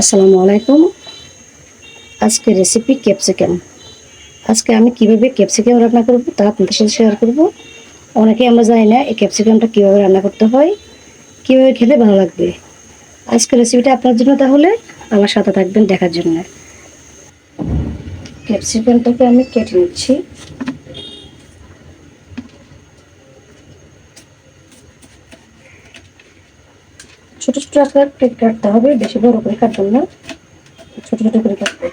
আসসালামু আলাইকুম। আজকে রেসিপি ক্যাপসিকাম আজকে আমি কীভাবে ক্যাপসিকাম রান্না করব তা আপনাদের সাথে শেয়ার করব। অনেকে আমরা জানি না এই ক্যাপসিকামটা কীভাবে রান্না করতে হয়, কীভাবে খেলে ভালো লাগবে। আজকে রেসিপিটা আপনার জন্য তাহলে, আমার সাথে থাকবেন দেখার জন্য। ক্যাপসিকামটাকে আমি কেটে নিচ্ছি। ছোট ছোট আকার কেক কাটতে হবে, বেশি বড় করে কাটবেন না। ছোট ছোট করে কাটবে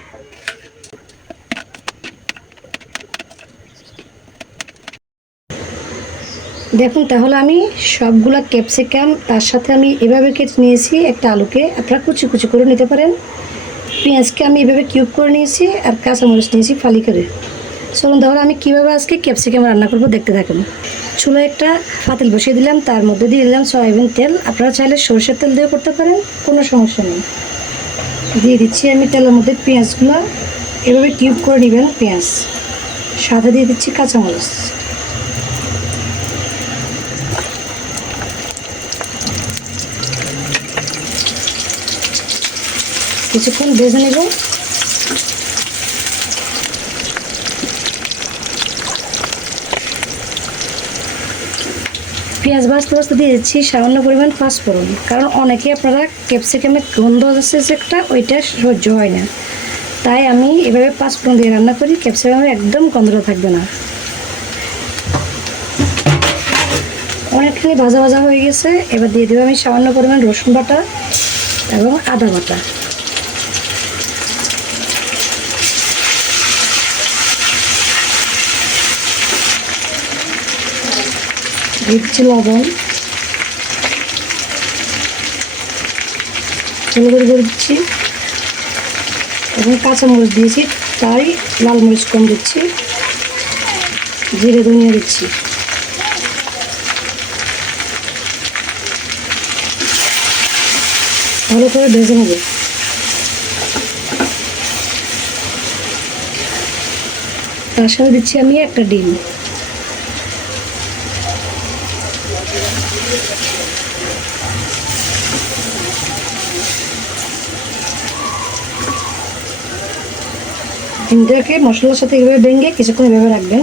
দেখুন, তাহলে আমি সবগুলা ক্যাপসিকাম তার সাথে আমি এভাবে কেটে নিয়েছি একটা আলুকে। আপনারা কুচি কুচি করে নিতে পারেন। পেঁয়াজকে আমি এভাবে কিউব করে নিয়েছি আর কাঁচামরিচ নিয়েছি ফালি করে। চলুন তাহলে আমি কীভাবে আজকে ক্যাপসিকাম রান্না করব দেখতে থাকুন। চুলো একটা পাতিল বসিয়ে দিলাম, তার মধ্যে দিয়ে দিলাম সয়াবিন তেল। আপনারা চাইলে সরষের তেল দিয়ে করতে পারেন, কোনো সমস্যা নেই। দিয়ে দিচ্ছি আমি তেলের মধ্যে পেঁয়াজগুলো। এভাবে কিউব করে নেবেন পেঁয়াজ। সাথে দিয়ে দিচ্ছি কাঁচামরিচ। কিছুক্ষণ ভেজে নেব। পেঁয়াজ ভাজতে ভাজতে দিয়ে দিচ্ছি সামান্য পরিমাণ পাঁচফোড়ন। কারণ অনেকে আপনারা ক্যাপসিকামের গন্ধ আছে একটা, ওইটা সহ্য হয় না। তাই আমি এভাবে পাঁচফোড়ন দিয়ে রান্না করি, ক্যাপসিকামের একদম গন্ধটা থাকবে না। অনেকখানি ভাজা ভাজা হয়ে গেছে, এবার দিয়ে দেবো আমি সামান্য পরিমাণ রসুন বাটা এবং আদা বাটা। দিচ্ছি লবণ করে করে দিচ্ছি এবং কাঁচামরিচ দিয়েছি তাই লাল মরিচ কম দিচ্ছি, জিরে ধনিয়া দিচ্ছি। ভালো করে ভেজে নেব। তার সাথে দিচ্ছি আমি একটা ডিম। ডিমটাকে মশলার সাথে এভাবে ভেঙে কিছুক্ষণ এভাবে রাখবেন।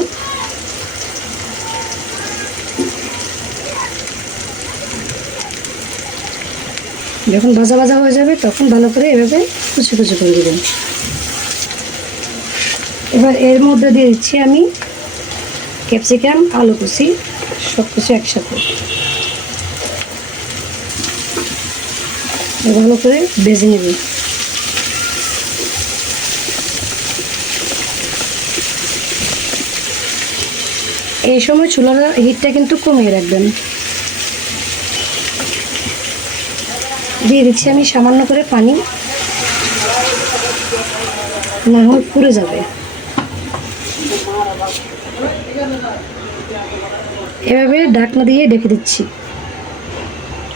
যখন ভাজা ভাজা হয়ে যাবে, তখন ভালো করে এভাবে কুচি কুচি করে দেবেন এবার এর মধ্যে দিয়ে দিচ্ছি আমি ক্যাপসিকাম, আলু কুচি সব কিছু একসাথে। ভালো করে ভেজে নেবেন এই সময় চুলার হিটটা কিন্তু কমিয়ে রাখবেন। দিয়ে দিচ্ছি আমি সামান্য করে পানি। না হলে পুড়ে যাবে। এভাবে ঢাকনা দিয়ে ডেকে দিচ্ছি।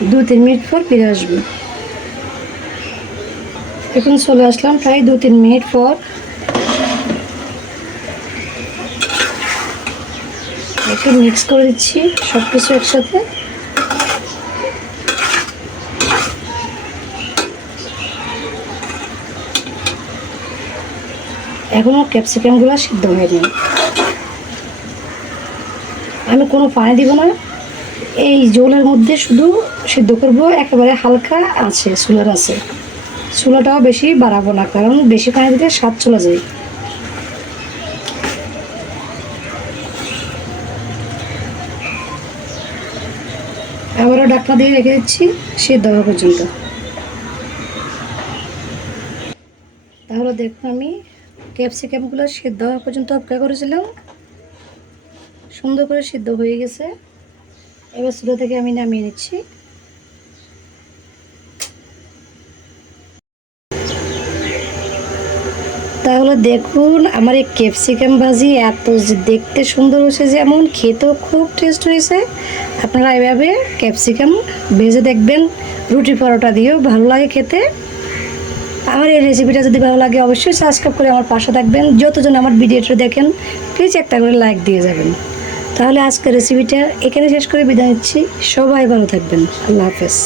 দু তিন মিনিট পর ফিরে আসব। এখন চলে আসলাম প্রায় দু, তিন মিনিট পর। একটু মিক্স করে দিচ্ছি সব কিছু একসাথে এখনও ক্যাপসিকামগুলো সিদ্ধ হয়নি। আমি কোনো পানি দিব না। এই জলের মধ্যে শুধু সিদ্ধ করব, একেবারে হালকা আছে চুলার আছে। চুলাটাও বেশি বাড়াবো না, কারণ বেশি পানি দিলে স্বাদ চলে যায়। আবারও ডাকনা দিয়ে রেখে দিচ্ছি সিদ্ধ হওয়া পর্যন্ত। তাহলে দেখুন আমি ক্যাপসিকামগুলো সিদ্ধ হওয়া পর্যন্ত অপেক্ষা করেছিলাম। সুন্দর করে সিদ্ধ হয়ে গেছে। এবার চুলো থেকে আমি নামিয়ে নিচ্ছি। তাহলে দেখুন, আমার এই ক্যাপসিকাম ভাজি এত দেখতে সুন্দর হয়েছে যেমন, খেতেও খুব টেস্ট হয়েছে। আপনারা এভাবে ক্যাপসিকাম ভেজে দেখবেন, রুটি পরোটা দিয়েও ভালো লাগে খেতে। আমার এই রেসিপিটা যদি ভালো লাগে, অবশ্যই সাবস্ক্রাইব করে আমার পাশে থাকবেন। যতজন আমার ভিডিওটা দেখেন প্লিজ একটা করে লাইক দিয়ে যাবেন। তাহলে আজকের রেসিপিটা এখানে শেষ করে বিদায় নিচ্ছি। সবাই ভালো থাকবেন। আল্লাহ হাফেজ।